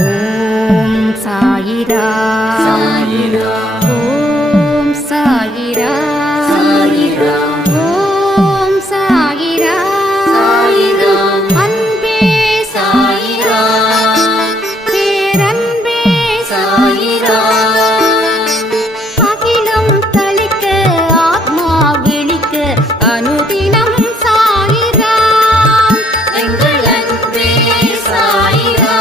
ஓம் சாயிரா சாயிரா ஓம் சாயிரா சாயிரா ஓம் சாயிரா சாயிரா அன்பே சாயிரா பேரன்பே சாயிரா அகிலம் தளிக்க ஆத்மா விழிக்க அனுதினம் சாயிரா எங்கள் அன்பே சாயிரா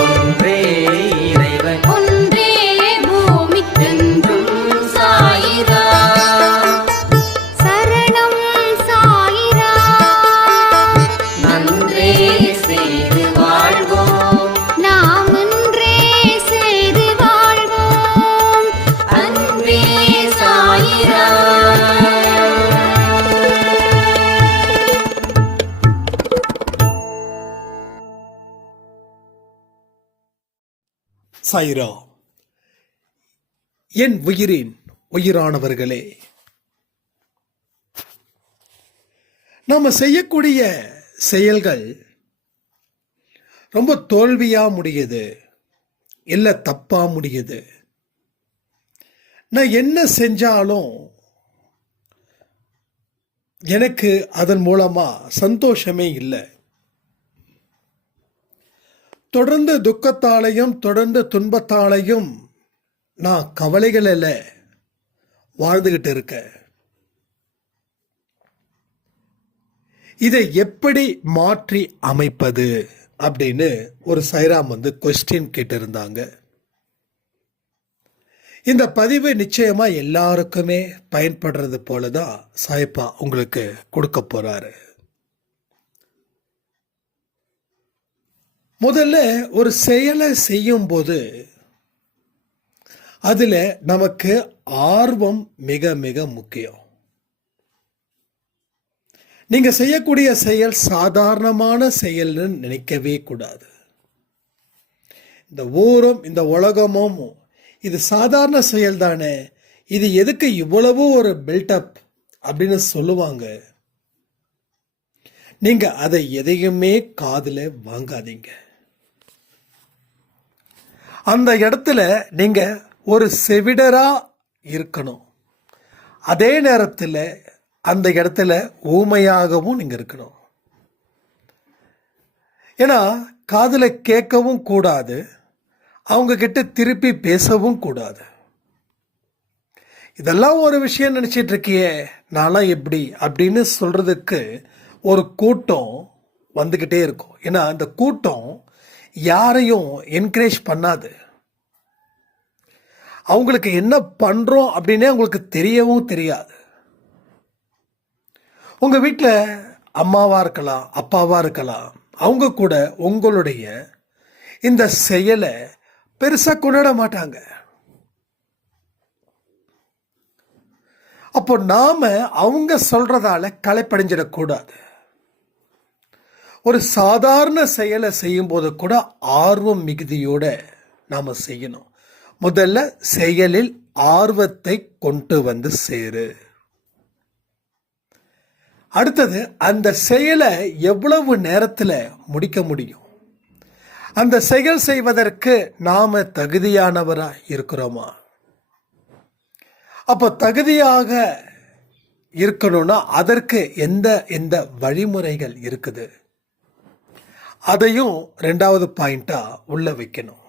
ஒன்றே இறைவன் ஒன்றே பூமிக்கென்றும் என்றும் சாயிரா சரணம் சாயிரா நன்றே செய்து வாழ்வோம் நாம் ஒன்றே செய்து வாழ்வோம் அன்பே சாயிரா சாயிரா. என் உயிரின் உயிரானவர்களே, நாம செய்யக்கூடிய செயல்கள் ரொம்ப தோல்வியா முடியுது, இல்லை தப்பா முடியுது. நான் என்ன செஞ்சாலும் எனக்கு அதன் மூலமா சந்தோஷமே இல்லை. தொடர்ந்து துக்கத்தாலையும் தொடர்ந்து துன்பத்தாலையும் நான் கவலைகளில் வாழ்ந்துகிட்டு இருக்கேன். இதை எப்படி மாற்றி அமைப்பது அப்படின்னு ஒரு சைராம் கொஸ்டின் கேட்டிருந்தாங்க. இந்த பதிவு நிச்சயமா எல்லாருக்குமே பயன்படுறது போலதான் சாயப்பா உங்களுக்கு கொடுக்க போறாரு. முதல்ல ஒரு செயலை செய்யும் போது அதுல நமக்கு ஆர்வம் மிக மிக முக்கியம். நீங்க செய்யக்கூடிய செயல் சாதாரணமான செயல்னு நினைக்கவே கூடாது. இந்த ஊரும் இந்த உலகமும் இது சாதாரண செயல் தானே, இது எதுக்கு இவ்வளவு ஒரு பில்டப் அப்படின்னு சொல்லுவாங்க. நீங்க அதை எதையுமே காதுல வாங்காதீங்க. அந்த இடத்துல நீங்க ஒரு செவிடரா இருக்கணும். அதே நேரத்தில் அந்த இடத்துல ஊமையாகவும் நீங்க இருக்கணும். ஏன்னா காதுல கேட்கவும் கூடாது, அவங்க கிட்ட திருப்பி பேசவும் கூடாது. இதெல்லாம் ஒரு விஷயம் நினைச்சிட்டு இருக்கியே, நான்லாம் எப்படி அப்படின்னு சொல்றதுக்கு ஒரு கூட்டம் வந்துகிட்டே இருக்கும். ஏன்னா அந்த கூட்டம் யாரையும் என்கரேஜ் பண்ணாது. அவங்களுக்கு என்ன பண்றோம் அப்படின்னே அவங்களுக்கு தெரியவும் தெரியாது. உங்க வீட்டில் அம்மாவா இருக்கலாம், அப்பாவா இருக்கலாம், அவங்க கூட உங்களுடைய இந்த செயலை பெருசா கொண்டாட மாட்டாங்க. அப்போ நாம அவங்க சொல்றதால களைப்படைஞ்சிடக்கூடாது. ஒரு சாதாரண செயலை செய்யும் போது கூட ஆர்வம் மிகுதியோட நாம செய்யணும். முதல்ல செயலில் ஆர்வத்தை கொண்டு வந்து சேரு. அடுத்தது அந்த செயலை எவ்வளவு நேரத்தில் முடிக்க முடியும், அந்த செயல் செய்வதற்கு நாம தகுதியானவரா இருக்கிறோமா? அப்போ தகுதியாக இருக்கணும்னா அதற்கு எந்த எந்த வழிமுறைகள் இருக்குது, அதையும் ரெண்டாவது பாயிண்டா உள்ள வைக்கணும்.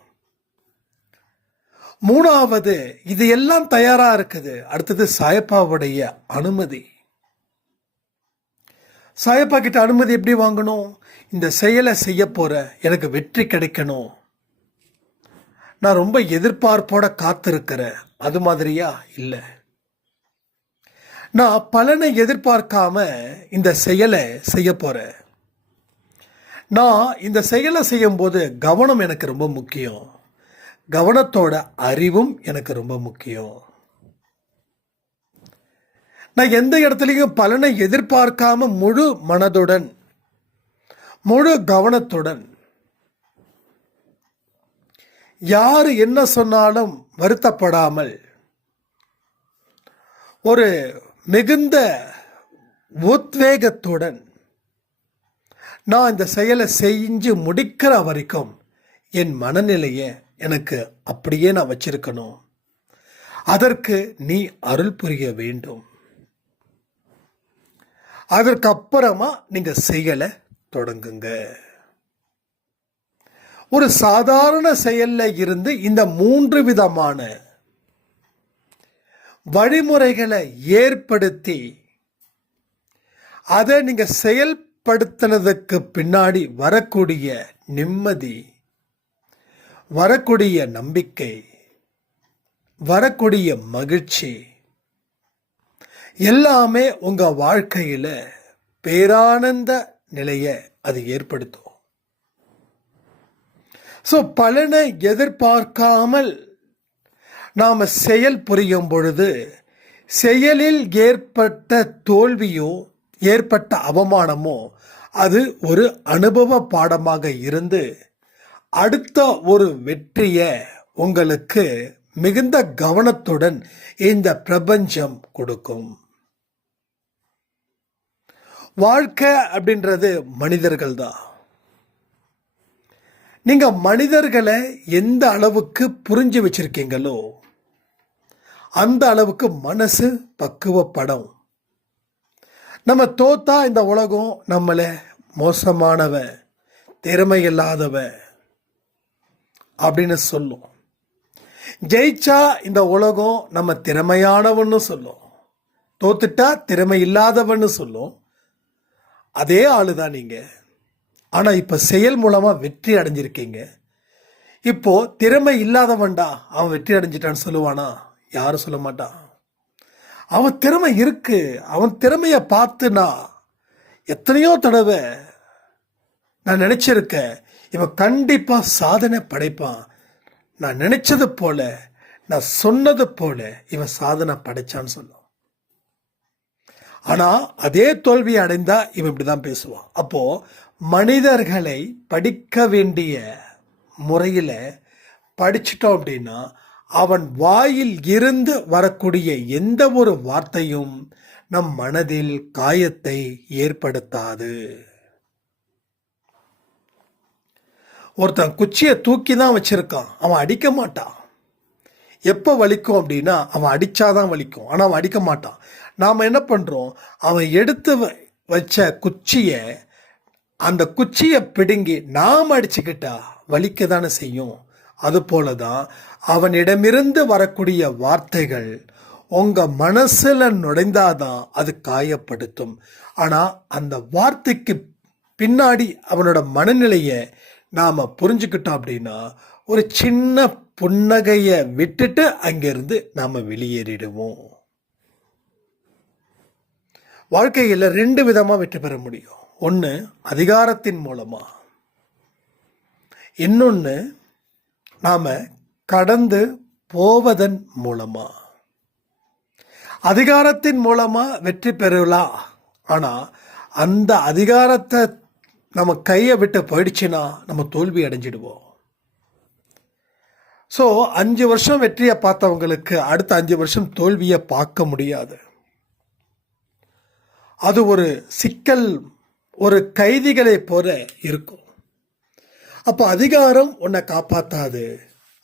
மூணாவது, இது எல்லாம் தயாரா இருக்குது. அடுத்தது சாயப்பாவுடைய அனுமதி. சாயப்பா கிட்ட அனுமதி எப்படி வாங்கணும்? இந்த செயலை செய்ய போற, எனக்கு வெற்றி கிடைக்கணும், நான் ரொம்ப எதிர்பார்ப்போட காத்திருக்கிறேன், அது மாதிரியா இல்லை. நான் பலனை எதிர்பார்க்காம இந்த செயலை செய்ய போறேன். நான் இந்த செயலை செய்யும் போது கவனம் எனக்கு ரொம்ப முக்கியம், கவனத்தோட அறிவும் எனக்கு ரொம்ப முக்கியம். நான் எந்த இடத்துலையும் பலனை எதிர்பார்க்காம முழு மனதுடன் முழு கவனத்துடன் யாரு என்ன சொன்னாலும் வருத்தப்படாமல் ஒரு மிகுந்த உத்வேகத்துடன் நான் இந்த செயலை செஞ்சு முடிக்கிற வரைக்கும் என் மனநிலையை எனக்கு அப்படியே நான் வச்சிருக்கணும். அதற்கு நீ அருள் புரிய வேண்டும். அதற்கு அப்புறமா நீங்க செயலை தொடங்குங்க. ஒரு சாதாரண செயல்ல இருந்து இந்த 3 விதமான வழிமுறைகளை ஏற்படுத்தி அதை நீங்க செயல்படுத்தினதுக்கு பின்னாடி வரக்கூடிய நிம்மதி, வரக்கூடிய நம்பிக்கை, வரக்கூடிய மகிழ்ச்சி எல்லாமே உங்க வாழ்க்கையில பேரானந்த நிலையை அது ஏற்படுத்தும். பலனை எதிர்பார்க்காமல் நாம செயல் புரியும் பொழுது செயலில் ஏற்பட்ட தோல்வியோ ஏற்பட்ட அவமானமோ அது ஒரு அனுபவ பாடமாக இருந்து அடுத்த ஒரு வெற்றியை உங்களுக்கு மிகுந்த கவனத்துடன் இந்த பிரபஞ்சம் கொடுக்கும். வாழ்க்கை அப்படின்றது மனிதர்கள் தான். நீங்க மனிதர்களை எந்த அளவுக்கு புரிஞ்சு வச்சிருக்கீங்களோ அந்த அளவுக்கு மனசு பக்குவப்படும். நம்ம தோத்தா இந்த உலகம் நம்மளை மோசமானவன், திறமை இல்லாதவன் அப்படின்னு சொல்லும். ஜெயிச்சா இந்த உலகம் நம்ம திறமையானவன்னு சொல்லும். தோத்துட்டா திறமை இல்லாதவன்னு சொல்லும். அதே ஆளுதான் நீங்க. ஆனா இப்ப செயல் மூலமா வெற்றி அடைஞ்சிருக்கீங்க. இப்போ திறமை இல்லாதவன்டா அவன் வெற்றி அடைஞ்சிட்டான்னு சொல்லுவானா? யாரும் சொல்ல மாட்டான். அவன் திறமை இருக்கு. அவன் திறமைய பார்த்துனா எத்தனையோ தடவை நான் நினைச்சிருக்கேன், இவன் கண்டிப்பா சாதனை படைப்பான். நான் நினைச்சது போல, நான் சொன்னது போல இவன் சாதனை படைச்சான்னு சொல்லும். ஆனா அதே தோல்வியை அடைந்தா இவன் இப்படிதான் பேசுவான். அப்போ மனிதர்களை படிக்க வேண்டிய முறையில படிச்சிட்டோம் அப்படின்னா அவன் வாயில் இருந்து வரக்கூடிய எந்த ஒரு வார்த்தையும் நம் மனதில் காயத்தை ஏற்படுத்தாது. ஒருத்தன் குச்சியை தூக்கி தான் வச்சிருக்கான், அவன் அடிக்க மாட்டான். எப்போ வலிக்கும் அப்படின்னா அவன் அடிச்சாதான் வலிக்கும், ஆனால் அவன் அடிக்க மாட்டான். நாம் என்ன பண்ணுறோம், அவன் எடுத்து வச்ச குச்சியை, அந்த குச்சியை பிடுங்கி நாம் அடிச்சுக்கிட்டா வலிக்க தானே செய்யும். அதுபோல தான் அவனிடமிருந்து வரக்கூடிய வார்த்தைகள் உங்கள் மனசில் நுழைந்தாதான் அது காயப்படுத்தும். ஆனால் அந்த வார்த்தைக்கு பின்னாடி அவனோட மனநிலையை நாம் புரிஞ்சுக்கிட்டோம் அப்படின்னா ஒரு சின்ன புன்னகையை விட்டுட்டு அங்கிருந்து நாம் வெளியேறிடுவோம். வாழ்க்கையில் 2 விதமாக வெற்றி பெற முடியும். ஒன்று அதிகாரத்தின் மூலமா, இன்னொன்று நாம் கடந்து போவதன் மூலமா. அதிகாரத்தின் மூலமா வெற்றி பெறலாம். ஆனால் அந்த அதிகாரத்தை நம்ம கையை விட்டு போயிடுச்சுன்னா நம்ம தோல்வி அடைஞ்சிடுவோம். 5 வருஷம் வெற்றியை பார்த்தவங்களுக்கு அடுத்த 5 வருஷம் தோல்வியை பார்க்க முடியாது. அது ஒரு சிக்கல், ஒரு கைதிகளை போல இருக்கும். அப்போ அதிகாரம் உன்னை காப்பாத்தாது.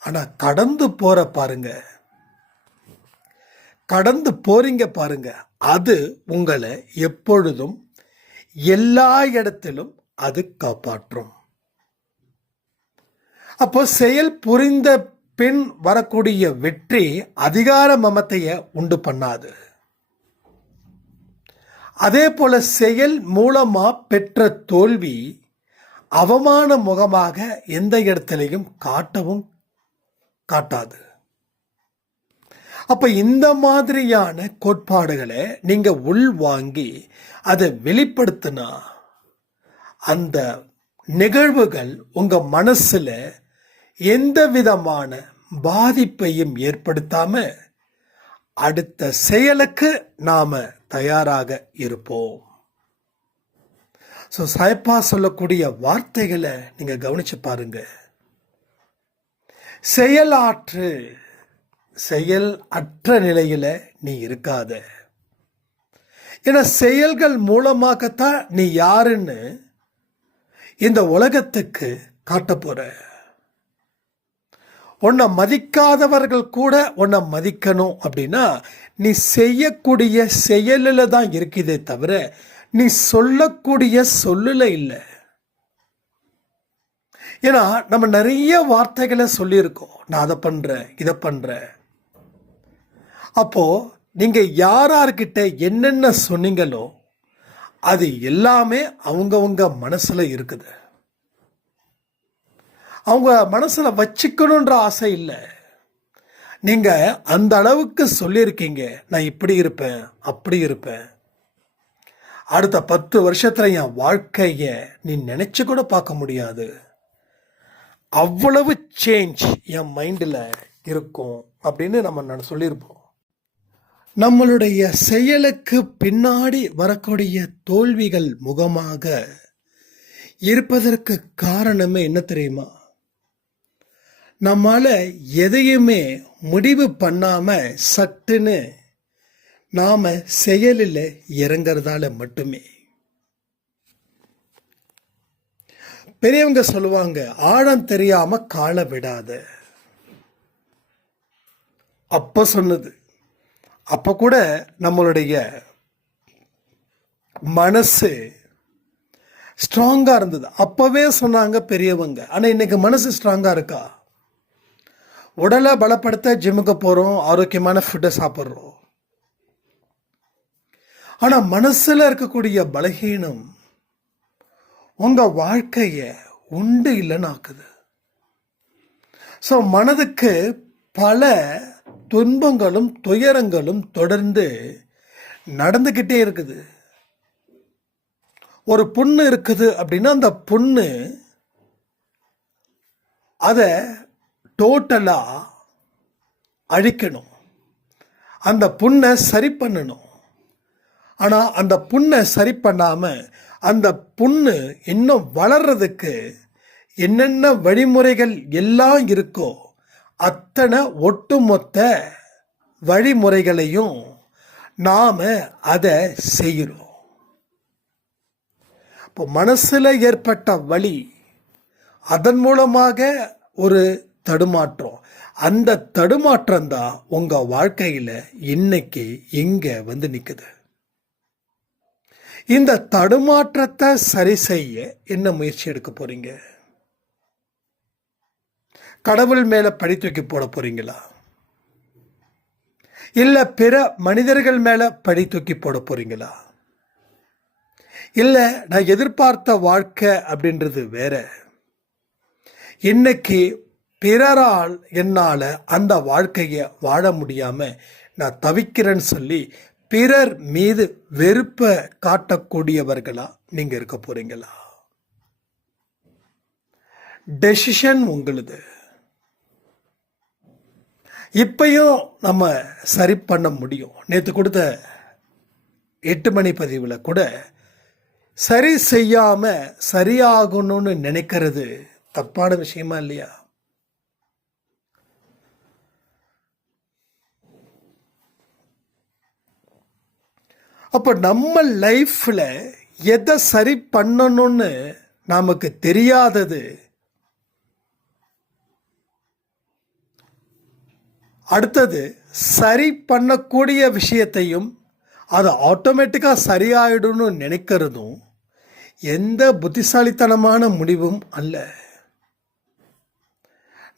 ஆனால் கடந்து போற பாருங்க, கடந்து போறீங்க பாருங்க, அது உங்களை எப்பொழுதும் எல்லா இடத்திலும் அது காப்பாற்றும். அப்போ செயல் புரிந்த பின் வரக்கூடிய வெற்றி அதிகார மமத்தையை உண்டு பண்ணாது. அதே போல செயல் மூலமா பெற்ற தோல்வி அவமான முகமாக எந்த இடத்திலையும் காட்டவும் காட்டாது. அப்ப இந்த மாதிரியான கோட்பாடுகளை நீங்க உள்வாங்கி அதை வெளிப்படுத்தினா அந்த நிகழ்வுகள் உங்க மனசுல எந்த விதமான பாதிப்பையும் ஏற்படுத்தாம அடுத்த செயலுக்கு நாம தயாராக இருப்போம். சாய்ப்பா சொல்லக்கூடிய வார்த்தைகளை நீங்க கவனிச்சு பாருங்க. செயலாற்று, செயல் அற்ற நிலையில நீ இருக்காத. ஏன்னா செயல்கள் மூலமாகத்தான் நீ யாருன்னு இந்த உலகத்துக்கு காட்ட போற. உன்னை மதிக்காதவர்கள் கூட உன்னை மதிக்கணும் அப்படின்னா நீ செய்யக்கூடிய செயலில் தான் இருக்குதே தவிர நீ சொல்லக்கூடிய சொல்லுல இல்லை. ஏன்னா நம்ம நிறைய வார்த்தைகளை சொல்லியிருக்கோம், நான் அதை பண்றேன் இதை பண்றேன். அப்போ நீங்க யார்கிட்ட என்னென்ன சொன்னீங்களோ அது எல்லாமே அவங்கவங்க மனசுல இருக்குது. அவங்க மனசுல வச்சுக்கணுன்ற ஆசை இல்லை. நீங்க அந்த அளவுக்கு சொல்லியிருக்கீங்க, நான் இப்படி இருப்பேன் அப்படி இருப்பேன், அடுத்த 10 வருஷத்துல என் வாழ்க்கைய நீ நினைச்சு கூட பார்க்க முடியாது, அவ்வளவு சேஞ்ச் என் மைண்டில் இருக்கும் அப்படின்னு நம்ம சொல்லியிருப்போம். நம்மளுடைய செயலுக்கு பின்னாடி வரக்கூடிய தோல்விகள் முகமாக இருப்பதற்கு காரணமே என்ன தெரியுமா? நம்மால எதையுமே முடிவு பண்ணாம சட்டுன்னு நாம செயலில் இறங்கறதால மட்டுமே. பெரியவங்க சொல்லுவாங்க, ஆழம் தெரியாம காலை விடாத. அப்ப சொன்னது. அப்ப கூட நம்மளுடைய மனசு ஸ்ட்ராங்கா இருந்தது. அப்பவே சொன்னாங்க பெரியவங்க. ஆனா இன்னைக்கு மனசு ஸ்ட்ராங்கா இருக்கா? உடலை பலப்படுத்த ஜிம்முக்கு போறோம், ஆரோக்கியமான ஃபுட்டை சாப்பிட்றோம். ஆனா மனசுல இருக்கக்கூடிய பலகீனம் உங்க வாழ்க்கைய உண்டு இல்லைன்னு ஆக்குது. ஸோ மனதுக்கு பல துன்பங்களும் துயரங்களும் தொடர்ந்து நடந்துக்கிட்டே இருக்குது. ஒரு புண்ணு இருக்குது அப்படின்னா அந்த புண்ணு அதை டோட்டலா அழிக்கணும், அந்த புண்ணை சரி பண்ணணும். ஆனா அந்த புண்ணை சரி பண்ணாம அந்த புண்ணு இன்னும் வளர்றதுக்கு என்னென்ன வழிமுறைகள் எல்லாம் இருக்கோ அத்தனை ஒட்டுமொத்த வழிமுறைகளையும் நாம அதை செய்கிறோம். இப்போ மனசுல ஏற்பட்ட வலி, அதன் மூலமாக ஒரு தடுமாற்றம், அந்த தடுமாற்றம் தான் உங்க வாழ்க்கையில இன்னைக்கு இங்க வந்து நிக்குது. இந்த தடுமாற்றத்தை சரி செய்ய என்ன முயற்சி எடுக்க போறீங்க? கடவுள் மேல பழி தூக்கி போட போறீங்களா? இல்ல பிற மனிதர்கள் மேல பழி தூக்கி போட போறீங்களா? இல்ல நான் எதிர்பார்த்த வாழ்க்கை அப்படின்றது வேற, இன்னைக்கு பிறரால் என்னால அந்த வாழ்க்கையை வாழ முடியாம நான் தவிக்கிறேன்னு சொல்லி பிறர் மீது வெறுப்பை காட்டக்கூடியவர்களா நீங்க இருக்க போறீங்களா? டெசிஷன் உங்களுது. இப்பயும் நம்ம சரி பண்ண முடியும். நேற்று கொடுத்த 8 மணி பதிவில் கூட சரி செய்யாம சரியாகணும்னு நினைக்கிறது தப்பான விஷயமா இல்லையா? அப்போ நம்ம லைஃப்ல எதை சரி பண்ணணும்னு நமக்கு தெரியாதது, அடுத்தது சரி பண்ணக்கூடிய விஷயத்தையும் அது ஆட்டோமேட்டிக்காக சரியாயிடும்னு நினைக்கிறதும் எந்த புத்திசாலித்தனமான முடிவும் அல்ல.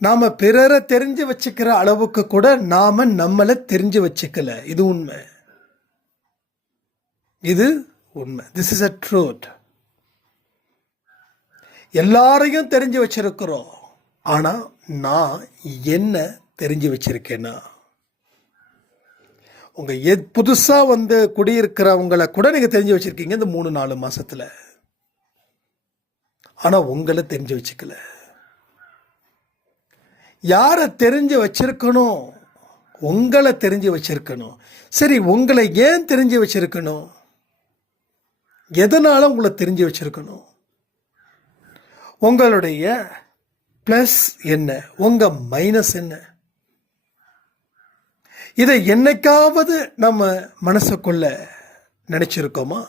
நாம பிறரை தெரிஞ்சு வச்சுக்கிற அளவுக்கு கூட நாம நம்மளை தெரிஞ்சு வச்சுக்கல. இது உண்மை, இது உண்மை. This is a truth. எல்லாரையும் தெரிஞ்சு வச்சிருக்கிறோம். ஆனா நான் என்ன தெரிஞ்சு வச்சிருக்கேன்னா, உங்க புதுசா வந்து குடியிருக்கிறவங்களை கூட நீங்க தெரிஞ்சு வச்சிருக்கீங்க இந்த 3-4 மாசத்துல. ஆனா உங்களை தெரிஞ்சு வச்சுக்கல. யாரை தெரிஞ்சு வச்சிருக்கணும்? உங்களை தெரிஞ்சு வச்சிருக்கணும். சரி, உங்களை ஏன் தெரிஞ்சு வச்சிருக்கணும்? எதனால உங்களை தெரிஞ்சு வச்சிருக்கணும்? உங்களுடைய பிளஸ் என்ன, உங்க மைனஸ் என்ன? இதை என்னைக்காவது நம்ம மனசுக்குள்ள நினைச்சிருக்கோமா?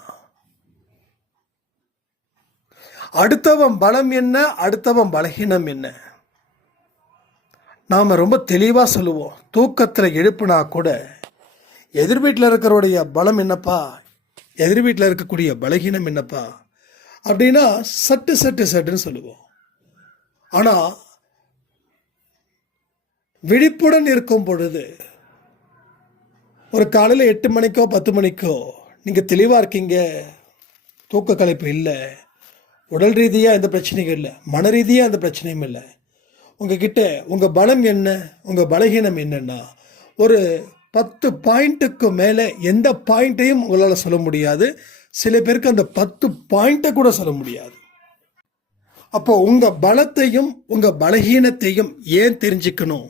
அடுத்தவன் பலம் என்ன, அடுத்தவன் பலகீனம் என்ன. நாம் ரொம்ப தெளிவாக சொல்லுவோம். தூக்கத்தில் எழுப்புனா கூட எதிர் வீட்டில் இருக்கிறோடைய பலம் என்னப்பா, எதிர் வீட்டில் இருக்கக்கூடிய பலகீனம் என்னப்பா அப்படின்னா சட்டுன்னு சொல்லுவோம். ஆனால் விழிப்புடன் இருக்கும் பொழுது ஒரு காலையில் 8 மணிக்கோ 10 மணிக்கோ நீங்கள் தெளிவாக இருக்கீங்க, தூக்க கலைப்பு இல்லை, உடல் ரீதியாக எந்த பிரச்சனையும் இல்லை, மன ரீதியாக எந்த பிரச்சனையும் இல்லை, உங்ககிட்ட உங்கள் பலம் என்ன, உங்கள் பலகீனம் என்னன்னா ஒரு 10 பாயிண்ட்டுக்கு மேலே எந்த பாயிண்ட்டையும் உங்களால் சொல்ல முடியாது. சில பேருக்கு அந்த 10 பாயிண்ட்டை கூட சொல்ல முடியாது. அப்போ உங்கள் பலத்தையும் உங்கள் பலகீனத்தையும் ஏன் தெரிஞ்சுக்கணும்?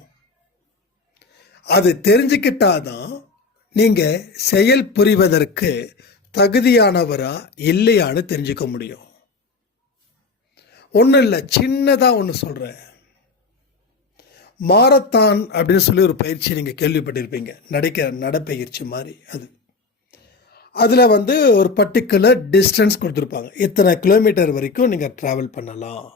அது தெரிஞ்சுக்கிட்டாதான் நீங்கள் செயல் புரிவதற்கு தகுதியானவரா இல்லையான்னு தெரிஞ்சுக்க முடியும். ஒன்றும் இல்லை, சின்னதாக ஒன்று சொல்கிறேன். மாரத்தான் அப்படின்னு சொல்லி ஒரு பயிற்சி நீங்கள் கேள்விப்பட்டிருப்பீங்க, நடைப்பயிற்சி மாதிரி. அதில் ஒரு பர்டிகுலர் டிஸ்டன்ஸ் கொடுத்துருப்பாங்க, இத்தனை கிலோமீட்டர் வரைக்கும் நீங்கள் ட்ராவல் பண்ணலாம்.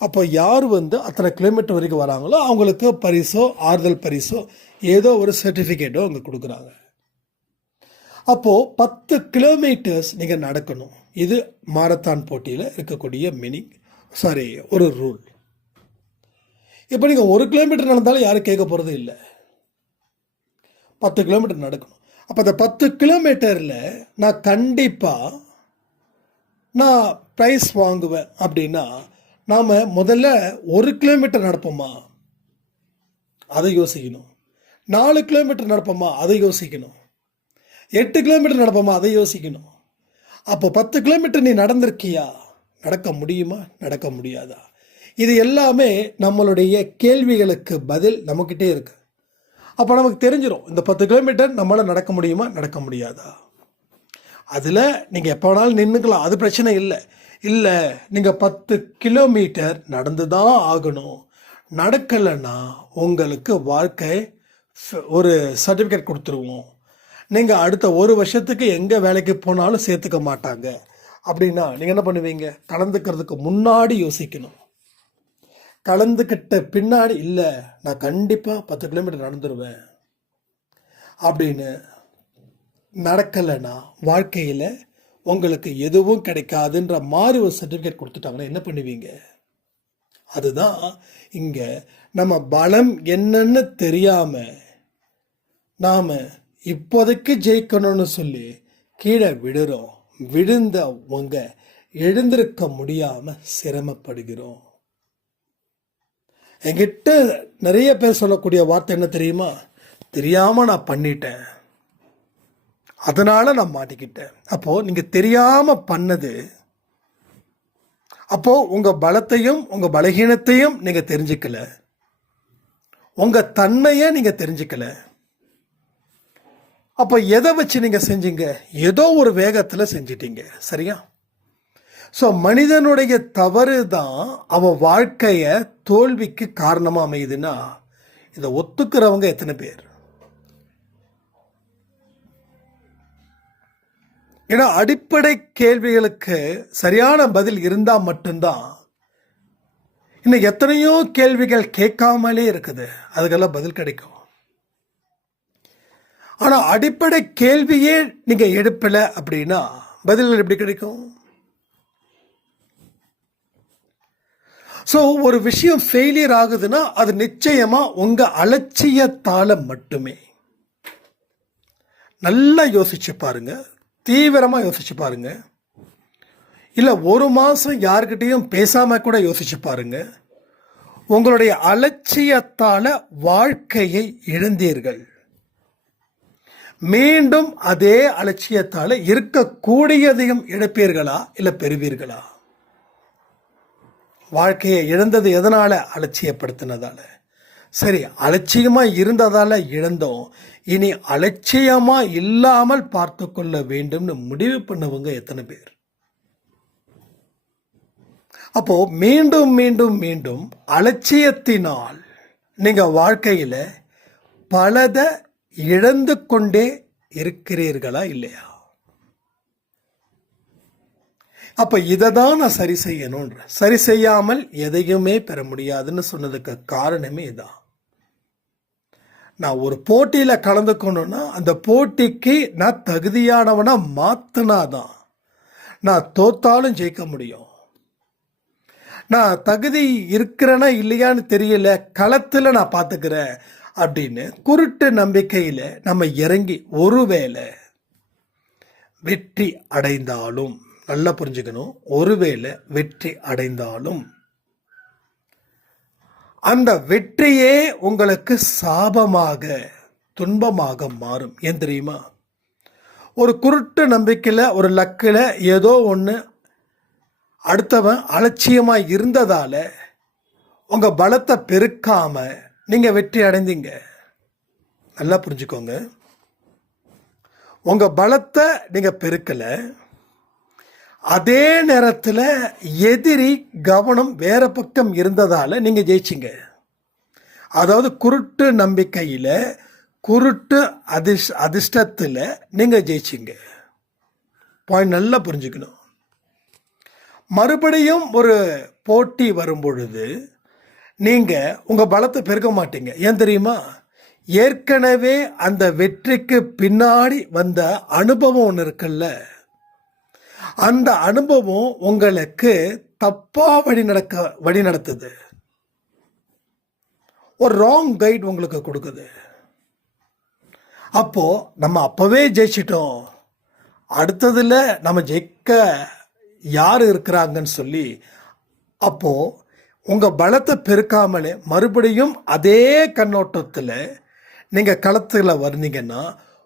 அப்போ யார் அத்தனை கிலோமீட்டர் வரைக்கும் வராங்களோ அவங்களுக்கு பரிசோ ஆறுதல் பரிசோ ஏதோ ஒரு சர்டிஃபிகேட்டோ அங்கே கொடுக்குறாங்க. அப்போது 10 கிலோமீட்டர்ஸ் நீங்கள் நடக்கணும். இது மாரத்தான் போட்டியில் இருக்கக்கூடிய ஒரு ரூல். இப்போ நீங்கள் 1 கிலோமீட்டர் நடந்தாலும் யாரும் கேட்க போகிறது இல்லை, 10 கிலோமீட்டர் நடக்கணும். அப்போ அந்த 10 கிலோமீட்டரில் நான் கண்டிப்பாக ப்ரைஸ் வாங்குவேன் அப்படின்னா நாம் முதல்ல 1 கிலோமீட்டர் நடப்போமா அதை யோசிக்கணும், 4 கிலோமீட்டர் நடப்போமா அதை யோசிக்கணும், 8 கிலோமீட்டர் நடப்போமா அதை யோசிக்கணும். அப்போ 10 கிலோமீட்டர் நீ நடந்திருக்கியா, நடக்க முடியுமா, நடக்க முடியாதா? இது எல்லாமே நம்மளுடைய கேள்விகளுக்கு பதில் நம்மக்கிட்டே இருக்கு. அப்போ நமக்கு தெரிஞ்சிடும் இந்த 10 கிலோமீட்டர் நம்மளால் நடக்க முடியுமா, நடக்க முடியாதா. அதில் நீங்கள் எப்போ வேணாலும் நின்றுக்கலாம், அது பிரச்சனை இல்லை. இல்லை, நீங்கள் 10 கிலோமீட்டர் நடந்து தான் ஆகணும், நடக்கலைன்னா உங்களுக்கு வாழ்க்கை ஒரு சர்டிஃபிகேட் கொடுத்துருவோம், நீங்கள் அடுத்த 1 வருஷத்துக்கு எங்கே வேலைக்கு போனாலும் சேர்த்துக்க மாட்டாங்க அப்படின்னா நீங்கள் என்ன பண்ணுவீங்க? கலந்துக்கிறதுக்கு முன்னாடி யோசிக்கணும். கலந்துக்கிட்ட பின்னாடி இல்லை நான் கண்டிப்பாக 10 கிலோமீட்டர் நடந்துருவேன் அப்படின்னு நடக்கலைன்னா வாழ்க்கையில் உங்களுக்கு எதுவும் கிடைக்காதுன்ற மாதிரி ஒரு சர்டிஃபிகேட் கொடுத்துட்டாங்கன்னா என்ன பண்ணுவீங்க? அதுதான் இங்கே நம்ம பலம் என்னன்னு தெரியாமல் நாம் இப்போதைக்கு ஜெயிக்கணும்னு சொல்லி கீழே விடுறோம். விழுந்தவங்க எழுந்திருக்க முடியாமல் சிரமப்படுகிறோம். என்கிட்ட நிறைய பேர் சொல்லக்கூடிய வார்த்தை என்ன தெரியுமா? தெரியாமல் நான் பண்ணிட்டேன், அதனால் நான் மாட்டிக்கிட்டேன். அப்போது நீங்கள் தெரியாமல் பண்ணது, அப்போது உங்கள் பலத்தையும் உங்கள் பலகீனத்தையும் நீங்கள் தெரிஞ்சுக்கல, உங்கள் தன்மையை நீங்கள் தெரிஞ்சுக்கல. அப்போ எதை வச்சு நீங்கள் செஞ்சீங்க? ஏதோ ஒரு வேகத்தில் செஞ்சிட்டீங்க, சரியா? ஸோ மனிதனுடைய தவறு தான் அவன் வாழ்க்கையை தோல்விக்கு காரணமாக அமையுதுன்னா இதை ஒத்துக்கிறவங்க எத்தனை பேர்? ஏன்னா அடிப்படை கேள்விகளுக்கு சரியான பதில் இருந்தால் மட்டும்தான். இன்னும் எத்தனையோ கேள்விகள் கேட்காமலே இருக்குது, அதுக்கெல்லாம் பதில் கிடைக்கும். ஆனால் அடிப்படை கேள்வியே நீங்கள் எடுப்பல அப்படின்னா பதில்கள் எப்படி கிடைக்கும்? ஸோ ஒரு விஷயம் ஃபெயிலியர் ஆகுதுன்னா அது நிச்சயமாக உங்கள் அலட்சியத்தால் மட்டுமே. நல்லா யோசிச்சு பாருங்க, தீவிரமாக யோசிச்சு பாருங்க. இல்லை 1 மாதம் யார்கிட்டையும் பேசாமல் கூட யோசிச்சு பாருங்க. உங்களுடைய அலட்சியத்தால் வாழ்க்கையை இழந்தீர்கள். மீண்டும் அதே அலட்சியத்தால் இருக்கக்கூடியதையும் இழப்பீர்களா இல்லை பெறுவீர்களா? வாழ்க்கையை இழந்தது எதனால? அலட்சியப்படுத்தினதால. சரி, அலட்சியமாக இருந்ததால் இழந்தோம், இனி அலட்சியமாக இல்லாமல் பார்த்து கொள்ள வேண்டும்னு முடிவு பண்ணவங்க எத்தனை பேர்? அப்போ மீண்டும் மீண்டும் மீண்டும் அலட்சியத்தினால் நீங்கள் வாழ்க்கையில் பலதை இழந்து கொண்டே இருக்கிறீர்களா இல்லையா? அப்ப இதை தான் நான் சரி செய்யணும்ன்ற. சரி செய்யாமல் எதையுமே பெற முடியாதுன்னு சொன்னதுக்கு காரணமே இதான். நான் ஒரு போட்டியில கலந்துக்கணும்னா அந்த போட்டிக்கு நான் தகுதியானவனா மாத்தினாதான் நான் தோத்தாலும் ஜெயிக்க முடியும். நான் தகுதி இருக்கிறேன்னா இல்லையான்னு தெரியல, களத்துல நான் பார்த்துக்கிறேன் அப்படின்னு குருட்டு நம்பிக்கையில நம்ம இறங்கி ஒருவேளை வெற்றி அடைந்தாலும், நல்லா புரிஞ்சுக்கணும், ஒருவேளை வெற்றி அடைந்தாலும் அந்த வெற்றியே உங்களுக்கு சாபமாக துன்பமாக மாறும். ஏன் தெரியுமா? ஒரு குருட்டு நம்பிக்கையில் ஒரு லக்கில் ஏதோ ஒன்று அடுத்தவன் அலட்சியமாக இருந்ததால உங்கள் பலத்தை பெருக்காம நீங்கள் வெற்றி அடைந்தீங்க. நல்லா புரிஞ்சுக்கோங்க, உங்கள் பலத்தை நீங்கள் பெருக்கலை, அதே நேரத்தில் எதிரி கவனம் வேற பக்கம் இருந்ததால் நீங்கள் ஜெயிச்சிங்க. அதாவது குருட்டு நம்பிக்கையில் குருட்டு அதிர்ஷ்டத்தில் நீங்கள் ஜெயிச்சிங்க. பாயிண்ட் நல்லா புரிஞ்சுக்கணும். மறுபடியும் ஒரு போட்டி வரும் பொழுது நீங்கள் உங்கள் பலத்தை பெருக்க மாட்டீங்க. ஏன் தெரியுமா? ஏற்கனவே அந்த வெற்றிக்கு பின்னாடி வந்த அனுபவம் ஒன்று இருக்குல்ல, அந்த அனுபவம் உங்களுக்கு தப்பா வழி நடத்துது, ஒரு ராங் கைட் உங்களுக்கு கொடுக்குது. அப்போ நம்ம அப்பவே ஜெயிச்சிட்டோம், அடுத்ததுல நம்ம ஜெயிக்க யார் இருக்கிறாங்கன்னு சொல்லி, அப்போ உங்க பலத்தை பெருக்காமலே மறுபடியும் அதே கண்ணோட்டத்தில் நீங்க களத்துல வந்தீங்கன்னா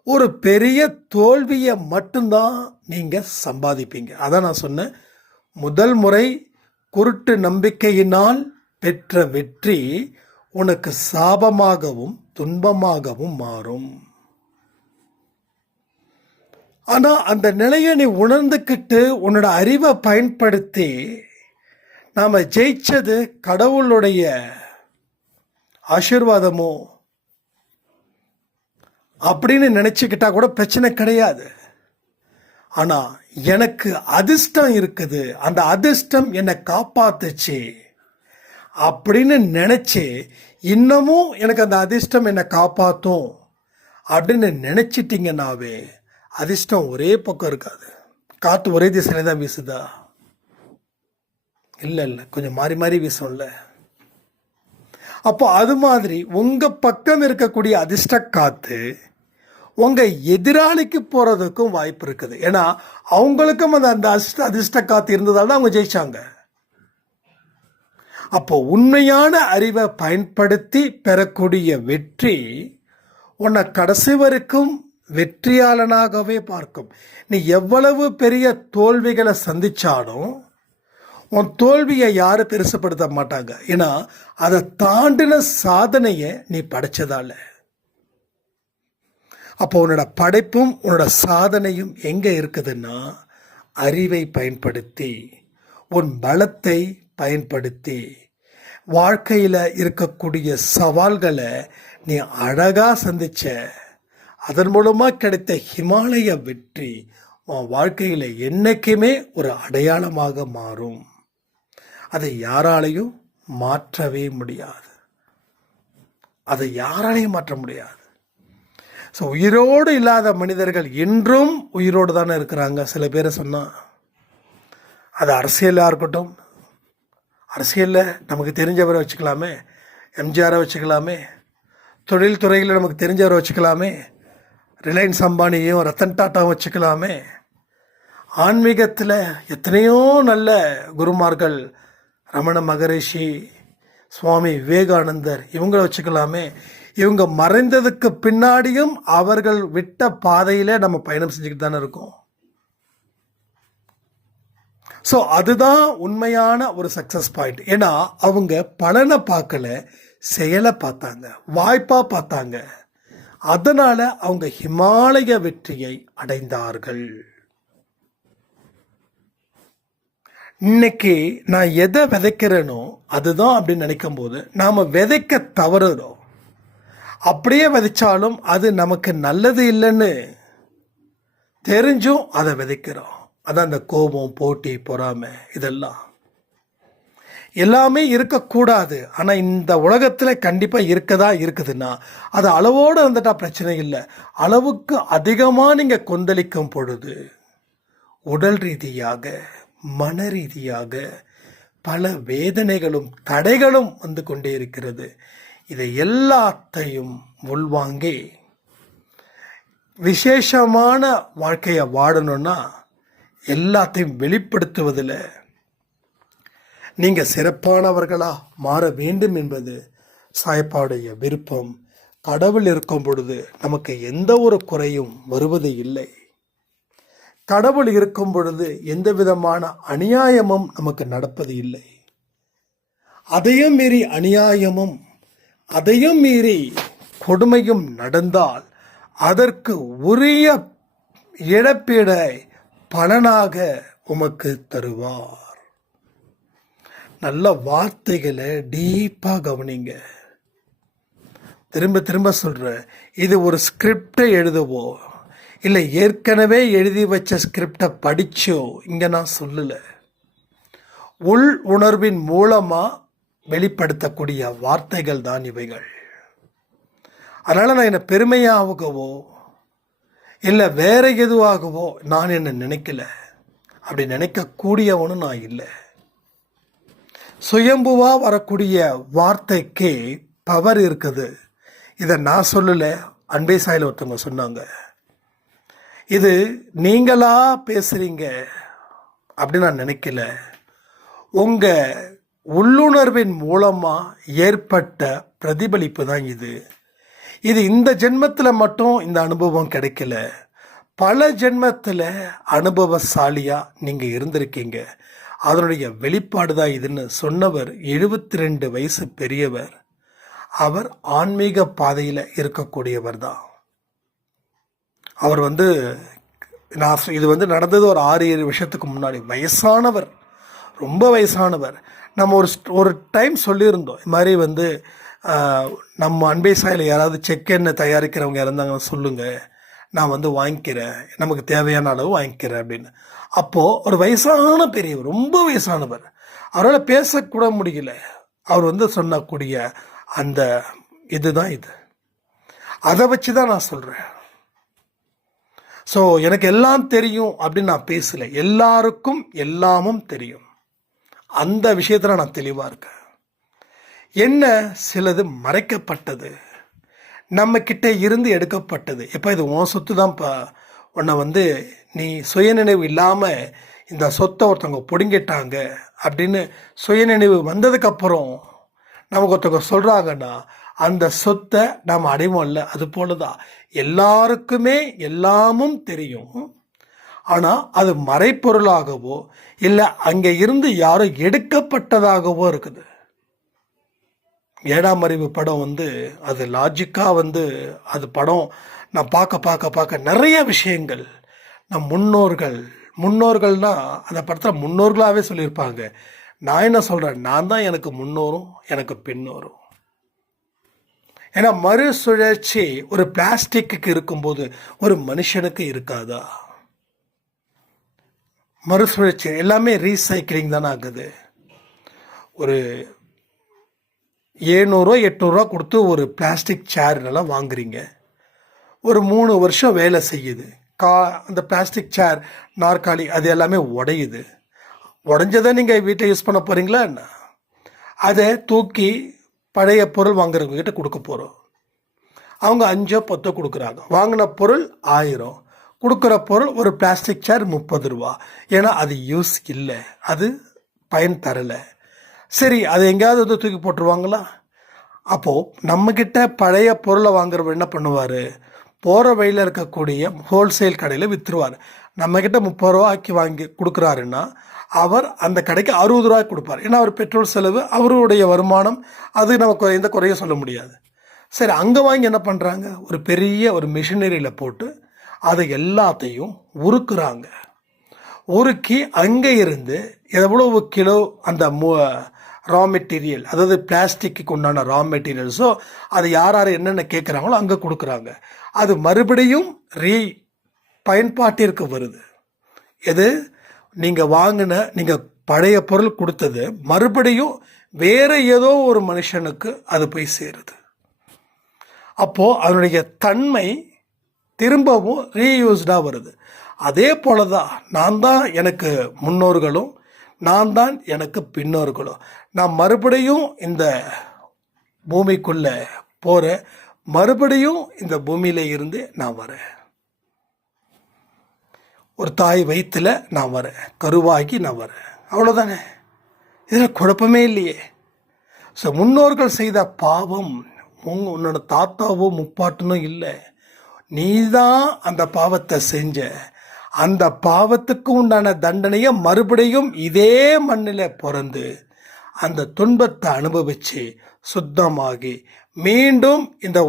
ஒரு பெரிய தோல்வியை மட்டும்தான் நீங்கள் சம்பாதிப்பீங்க. அதான் நான் சொன்னேன், முதல் முறை குருட்டு நம்பிக்கையினால் பெற்ற வெற்றி உனக்கு சாபமாகவும் துன்பமாகவும் மாறும். ஆனால் அந்த நிலையை நீ உணர்ந்துக்கிட்டு உன்னோட அறிவை பயன்படுத்தி நாம் ஜெயிச்சது கடவுளுடைய ஆசீர்வாதமோ அப்படின்னு நினச்சிக்கிட்டா கூட பிரச்சனை கிடையாது. ஆனால் எனக்கு அதிர்ஷ்டம் இருக்குது, அந்த அதிர்ஷ்டம் என்னை காப்பாத்துச்சு அப்படின்னு நினச்சி இன்னமும் எனக்கு அந்த அதிர்ஷ்டம் என்னை காப்பாற்றும் அப்படின்னு நினச்சிட்டிங்கன்னாவே அதிர்ஷ்டம் ஒரே பக்கம் இருக்காது. காற்று ஒரே திசையில தான் வீசுதா? இல்லை, கொஞ்சம் மாறி மாறி வீசும்ல. அப்போ அது மாதிரி உங்கள் பக்கம் இருக்கக்கூடிய அதிர்ஷ்ட காற்று உங்கள் எதிராளிக்கு போகிறதுக்கும் வாய்ப்பு இருக்குது. ஏன்னா அவங்களுக்கும் அந்த அதிர்ஷ்ட காற்று இருந்ததால் தான் அவங்க ஜெயிச்சாங்க. அப்போ உண்மையான அறிவை பயன்படுத்தி பெறக்கூடிய வெற்றி உன்னை கடைசி வரைக்கும் வெற்றியாளனாகவே பார்க்கும். நீ எவ்வளவு பெரிய தோல்விகளை சந்திச்சாலும் உன் தோல்வியை யாரும் பெருசுப்படுத்த மாட்டாங்க. ஏன்னா அதை தாண்டின சாதனையை நீ படைச்சதால. அப்போ உன்னோட படைப்பும் உன்னோட சாதனையும் எங்கே இருக்குதுன்னா அறிவை பயன்படுத்தி, உன் பலத்தை பயன்படுத்தி, வாழ்க்கையில் இருக்கக்கூடிய சவால்களை நீ அழகாக சந்திச்ச, அதன் மூலமாக கிடைத்த ஹிமாலய வெற்றி உன் வாழ்க்கையில் என்றைக்குமே ஒரு அடையாளமாக மாறும். அதை யாராலையும் மாற்றவே முடியாது. அதை யாராலையும் மாற்ற முடியாது. ஸோ உயிரோடு இல்லாத மனிதர்கள் இன்றும் உயிரோடு தானே இருக்கிறாங்க. சில பேரை சொன்னால் அது அரசியலாக இருக்கட்டும், அரசியலில் நமக்கு தெரிஞ்சவரை வச்சுக்கலாமே, எம்ஜிஆரை வச்சுக்கலாமே, தொழில்துறையில் நமக்கு தெரிஞ்சவரை வச்சுக்கலாமே, ரிலையன்ஸ் அம்பானியையும் ரத்தன் டாட்டாவும் வச்சுக்கலாமே, ஆன்மீகத்தில் எத்தனையோ நல்ல குருமார்கள், ரமண மகரிஷி, சுவாமி விவேகானந்தர், இவங்களை வச்சுக்கலாமே. இவங்க மறைந்ததுக்கு பின்னாடியும் அவர்கள் விட்ட பாதையில் நம்ம பயணம் செஞ்சுக்கிட்டு தானே இருக்கோம். ஸோ அதுதான் உண்மையான ஒரு சக்ஸஸ் பாயிண்ட். ஏன்னா அவங்க பலனை பார்க்கல, செயலை பார்த்தாங்க, வாய்ப்பாக பார்த்தாங்க. அதனால் அவங்க ஹிமாலய வெற்றியை அடைந்தார்கள். இன்னைக்கு நான் எதை விதைக்கிறேனோ அதுதான் அப்படின்னு நினைக்கும் போது நாம் விதைக்க தவறுறோம். அப்படியே விதைச்சாலும் அது நமக்கு நல்லது இல்லைன்னு தெரிஞ்சும் அதை விதைக்கிறோம். அதான் இந்த கோபம், போட்டி, பொறாமை, இதெல்லாம் எல்லாமே இருக்கக்கூடாது. ஆனால் இந்த உலகத்தில் கண்டிப்பாக இருக்கதா இருக்குதுன்னா அது அளவோடு வந்துட்டா பிரச்சனை இல்லை. அளவுக்கு அதிகமாக நீங்கள் கொந்தளிக்கும் பொழுது உடல் ரீதியாக, மன ரீதியாக பல வேதனைகளும் தடைகளும் வந்து கொண்டே இருக்கிறது. இதை எல்லாத்தையும் உள்வாங்கி விசேஷமான வாழ்க்கையை வாழணும்னா எல்லாத்தையும் வெளிப்படுத்துவதில் நீங்கள் சிறப்பானவர்களாக மாற வேண்டும் என்பது சாயப்பாவுடைய விருப்பம். கடவுள் இருக்கும் பொழுது நமக்கு எந்த ஒரு குறையும் வருவது இல்லை. கடவுள் இருக்கும் பொழுது எந்த விதமான அநியாயமும் நமக்கு நடப்பது இல்லை. அதையும் மீறி அநியாயமும் அதையும் மீறி கொடுமையும் நடந்தால் அதற்கு உரிய இழப்பீடை பலனாக உமக்கு தருவார். நல்ல வார்த்தைகளை டீப்பாக கவனிங்க. திரும்ப திரும்ப சொல்கிறேன், இது ஒரு ஸ்கிரிப்டை எழுதவோ இல்லை ஏற்கனவே எழுதி வச்ச ஸ்கிரிப்டை படிச்சோ இங்கே நான் சொல்லலை. உள் உணர்வின் மூலமாக வெளிப்படுத்தக்கூடிய வார்த்தைகள் தான் இவைகள். அதனால் நான் என்னை பெருமையாகவோ இல்லை வேற எதுவாகவோ நான் என்ன நினைக்கல. அப்படி நினைக்கக்கூடியவனும் நான் இல்லை. சுயம்புவா வரக்கூடிய வார்த்தைக்கு பவர் இருக்குது. இதை நான் சொல்லலை, அன்பே சாயில் ஒருத்தவங்க சொன்னாங்க. இது நீங்களா பேசுறீங்க அப்படின்னு நான் நினைக்கல. உங்கள் உள்ளுணர்வின் மூலமாக ஏற்பட்ட பிரதிபலிப்பு தான் இது. இது இந்த ஜென்மத்தில் மட்டும் இந்த அனுபவம் கிடைக்கல. பல ஜென்மத்தில் அனுபவசாலியாக நீங்கள் இருந்திருக்கீங்க. அதனுடைய வெளிப்பாடு தான் இதுன்னு சொன்னவர் 72 வயசு பெரியவர். அவர் ஆன்மீக பாதையில் இருக்கக்கூடியவர் தான். அவர் இது நடந்தது ஒரு 6-7 வருஷத்துக்கு முன்னாடி. வயசானவர், ரொம்ப வயசானவர். நம்ம ஒரு டைம் சொல்லியிருந்தோம், இது மாதிரி நம்ம அன்பே சாயில் யாராவது செக் எண்ணெய் தயாரிக்கிறவங்க இருந்தாங்கன்னு சொல்லுங்கள், நான் வாங்கிக்கிறேன், நமக்கு தேவையான அளவு வாங்கிக்கிறேன் அப்படின்னு. அப்போது ஒரு வயசான பெரியவர், ரொம்ப வயசானவர், அவரால் பேசக்கூட முடியல. அவர் சொன்னக்கூடிய அந்த இதுதான் இது. அதை வச்சு தான் நான் சொல்கிறேன். ஸோ எனக்கு எல்லாம் தெரியும் அப்படின்னு நான் பேசலை. எல்லாருக்கும் எல்லாமும் தெரியும். அந்த விஷயத்தில் நான் தெளிவாக இருக்கேன். என்ன சிலது மறைக்கப்பட்டது, நம்ம கிட்ட இருந்து எடுக்கப்பட்டது. எப்போ இது உன் சொத்து தான்ப்பா, உன்னை நீ சுயநினைவு இல்லாமல் இந்த சொத்தை ஒருத்தவங்க பிடுங்கிட்டாங்க அப்படின்னு சுயநினைவு வந்ததுக்கப்புறம் நமக்கு ஒருத்தவங்க சொல்கிறாங்கன்னா அந்த சொத்தை நாம் அடைவோம் இல்லை. அது போல தான் எல்லாருக்குமே எல்லாமும் தெரியும். ஆனால் அது மறைப்பொருளாகவோ இல்லை அங்கே இருந்து யாரோ எடுக்கப்பட்டதாகவோ இருக்குது. 7ஆம் அறிவு படம் அது லாஜிக்காக அது படம் நான் பார்க்க நிறைய விஷயங்கள் நம் முன்னோர்கள்னால் அந்த படத்தில் முன்னோர்களாகவே சொல்லியிருப்பாங்க. நான் என்ன சொல்கிறேன், நான் தான் எனக்கு முன்னோரும் எனக்கு பின்னோரும். ஏன்னா மறுசுழற்சி ஒரு பிளாஸ்டிக்கு இருக்கும்போது ஒரு மனுஷனுக்கு இருக்காதா? மறுசுழற்சி எல்லாமே ரீசைக்கிளிங் தானே ஆகுது. ஒரு 700-800 கொடுத்து ஒரு பிளாஸ்டிக் சேர் நல்லா வாங்குறீங்க. ஒரு 3 வருஷம் வேலை செய்யுது. அந்த பிளாஸ்டிக் சேர், நாற்காலி அது எல்லாமே உடையுது. உடஞ்சதை நீங்கள் வீட்டில் யூஸ் பண்ண போகிறீங்களா என்ன? அதை தூக்கி பழைய பொருள் வாங்குறவங்க கிட்ட கொடுக்க போகிறோம். அவங்க 5-10 கொடுக்குறாங்க. வாங்கின பொருள் 1000, கொடுக்குற பொருள் ஒரு பிளாஸ்டிக் சேர் 30 ரூபா. ஏன்னா அது யூஸ் இல்லை, அது பயன் தரலை. சரி, அது எங்கேயாவது தூக்கி போட்டுருவாங்களா? அப்போது நம்மக்கிட்ட பழைய பொருளை வாங்குறவர் என்ன பண்ணுவார், போகிற வழியில் இருக்கக்கூடிய ஹோல்சேல் கடையில் விற்றுருவார். நம்மக்கிட்ட 30 ரூபாய்க்கு வாங்கி கொடுக்குறாருன்னா அவர் அந்த கடைக்கு 60 ரூபாய்க்கு கொடுப்பார். ஏன்னா அவர் பெட்ரோல் செலவு, அவருடைய வருமானம், அது நமக்கு எந்த குறையும் சொல்ல முடியாது. சரி, அங்கே வாங்கி என்ன பண்ணுறாங்க, ஒரு பெரிய ஒரு மிஷினரியில் போட்டு அதை எல்லாத்தையும் உருக்குறாங்க. உருக்கி அங்கே இருந்து எவ்வளவு கிலோ அந்த ரா மெட்டீரியல், அதாவது பிளாஸ்டிக்கு உண்டான ரா மெட்டீரியல்ஸோ அது யார் என்னென்ன கேட்குறாங்களோ அங்கே கொடுக்குறாங்க. அது மறுபடியும் பயன்பாட்டிற்கு வருது. எது நீங்கள் வாங்கின நீங்கள் பழைய பொருள் கொடுத்தது மறுபடியும் வேற ஏதோ ஒரு மனுஷனுக்கு அது போய் சேருது. அப்போது அதனுடைய தன்மை திரும்பவும் ரீயூஸ்டாக வருது. அதே போல தான் நான் தான் எனக்கு முன்னோர்களும் நான் தான் எனக்கு பின்னோர்களும். நான் மறுபடியும் இந்த பூமிக்குள்ளே போகிறேன், மறுபடியும் இந்த பூமியில் இருந்து நான் வரேன். ஒரு தாய் வயிற்றில் நான் வரேன், கருவாகி நான் வரேன், அவ்வளோதானே. இதில் குழப்பமே இல்லையே. ஸோ முன்னோர்கள் செய்த பாவம் உன்னோட தாத்தாவோ முப்பாட்டனோ இல்லை, நீ தான் அந்த பாவத்தை செஞ்ச. அந்த பாவத்துக்கு உண்டான தண்டனையை மறுபடியும் இதே மண்ணில் பிறந்து அந்த துன்பத்தை அனுபவித்து சுத்தமாகி மீண்டும் இந்த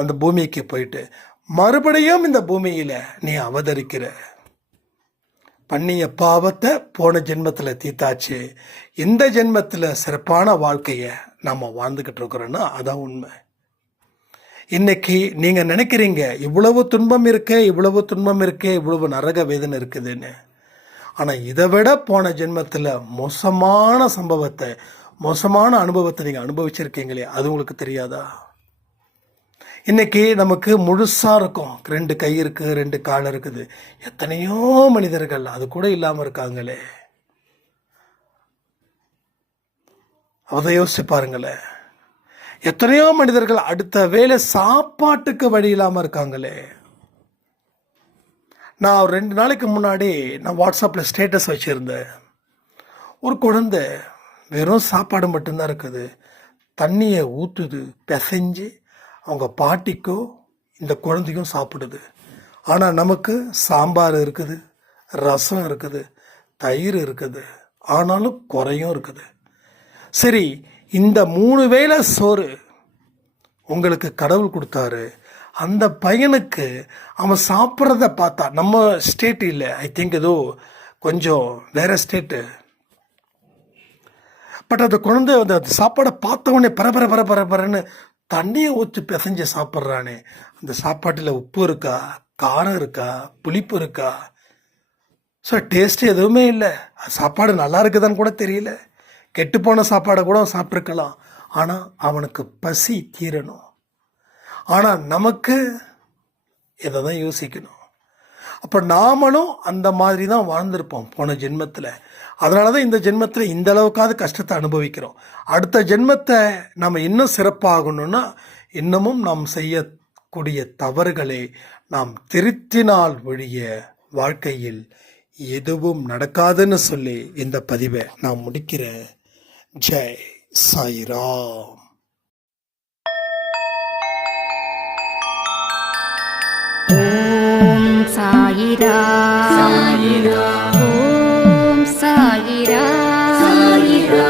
அந்த பூமிக்கு போயிட்டு மறுபடியும் இந்த பூமியில் நீ அவதரிக்கிற. பண்ணிய பாவத்தை போன ஜென்மத்தில் தீத்தாச்சு, இந்த ஜென்மத்தில் சிறப்பான வாழ்க்கையை நாம் வாழ்ந்துக்கிட்டு இருக்கிறோன்னா அதான் உண்மை. இன்னைக்கு நீங்கள் நினைக்கிறீங்க இவ்வளவு துன்பம் இருக்கே, இவ்வளவு துன்பம் இருக்கே, இவ்வளவு நரக வேதனை இருக்குதுன்னு. ஆனால் இதை விட போன ஜென்மத்தில் மோசமான சம்பவத்தை, மோசமான அனுபவத்தை நீங்கள் அனுபவிச்சிருக்கீங்களே, அது உங்களுக்கு தெரியாதா? இன்னைக்கு நமக்கு முழுசாக இருக்கும், 2 கை இருக்குது, 2 கால் இருக்குது. எத்தனையோ மனிதர்கள் அது கூட இல்லாமல் இருக்காங்களே. அதை யோசிச்சு பாருங்களேன். எத்தனையோ மனிதர்கள் அடுத்த வேளை சாப்பாட்டுக்கு வழி இல்லாமல் இருக்காங்களே. நான் 2 நாளைக்கு முன்னாடி நான் வாட்ஸ்அப்பில் ஸ்டேட்டஸ் வச்சுருந்தேன். ஒரு குழந்தை வெறும் சாப்பாடு மட்டும்தான் இருக்குது, தண்ணியை ஊற்றுது, பிசைஞ்சு அவங்க பாட்டிக்கோ இந்த குழந்தைக்கும் சாப்பிடுது. ஆனால் நமக்கு சாம்பார் இருக்குது, ரசம் இருக்குது, தயிர் இருக்குது, ஆனாலும் குறையும் இருக்குது. சரி, இந்த 3 வேளை சோறு உங்களுக்கு கடவுள் கொடுத்தாரு. அந்த பையனுக்கு அவன் சாப்பிட்றத பார்த்தா, நம்ம ஸ்டேட் இல்லை, ஐ திங்க் ஏதோ கொஞ்சம் வேற ஸ்டேட்டு, பட் அந்த குழந்தை அந்த சாப்பாடை பார்த்தவொடனே பரபரன்னு தண்ணியை ஊற்றி பிசைஞ்சு சாப்பிட்றானே. அந்த சாப்பாட்டில் உப்பு இருக்கா, காரம் இருக்கா, புளிப்பு இருக்கா? ஸோ டேஸ்ட்டு எதுவுமே இல்லை. சாப்பாடு நல்லா இருக்குதான்னு கூட தெரியல. கெட்டுப்போன சாப்பாடை கூட சாப்பிட்ருக்கலாம். ஆனால் அவனுக்கு பசி தீரணும். ஆனால் நமக்கு இதை தான் யோசிக்கணும். அப்போ நாமளும் அந்த மாதிரி தான் வாழ்ந்திருப்போம் போன ஜென்மத்தில். அதனால தான் இந்த ஜென்மத்தில் இந்த அளவுக்காவது கஷ்டத்தை அனுபவிக்கிறோம். அடுத்த ஜென்மத்தை நம்ம இன்னும் சிறப்பாகணும்னா இன்னமும் நாம் செய்யக்கூடிய தவறுகளை நாம் திருத்தினால் ஒழிய வாழ்க்கையில் எதுவும் நடக்காதுன்னு சொல்லி இந்த பதிவை நான் முடிக்கிறேன். ஜெய் சாய்ராம். ஓம் சாயிரா சாயிரா ஓம் சாயிரா சாயிரா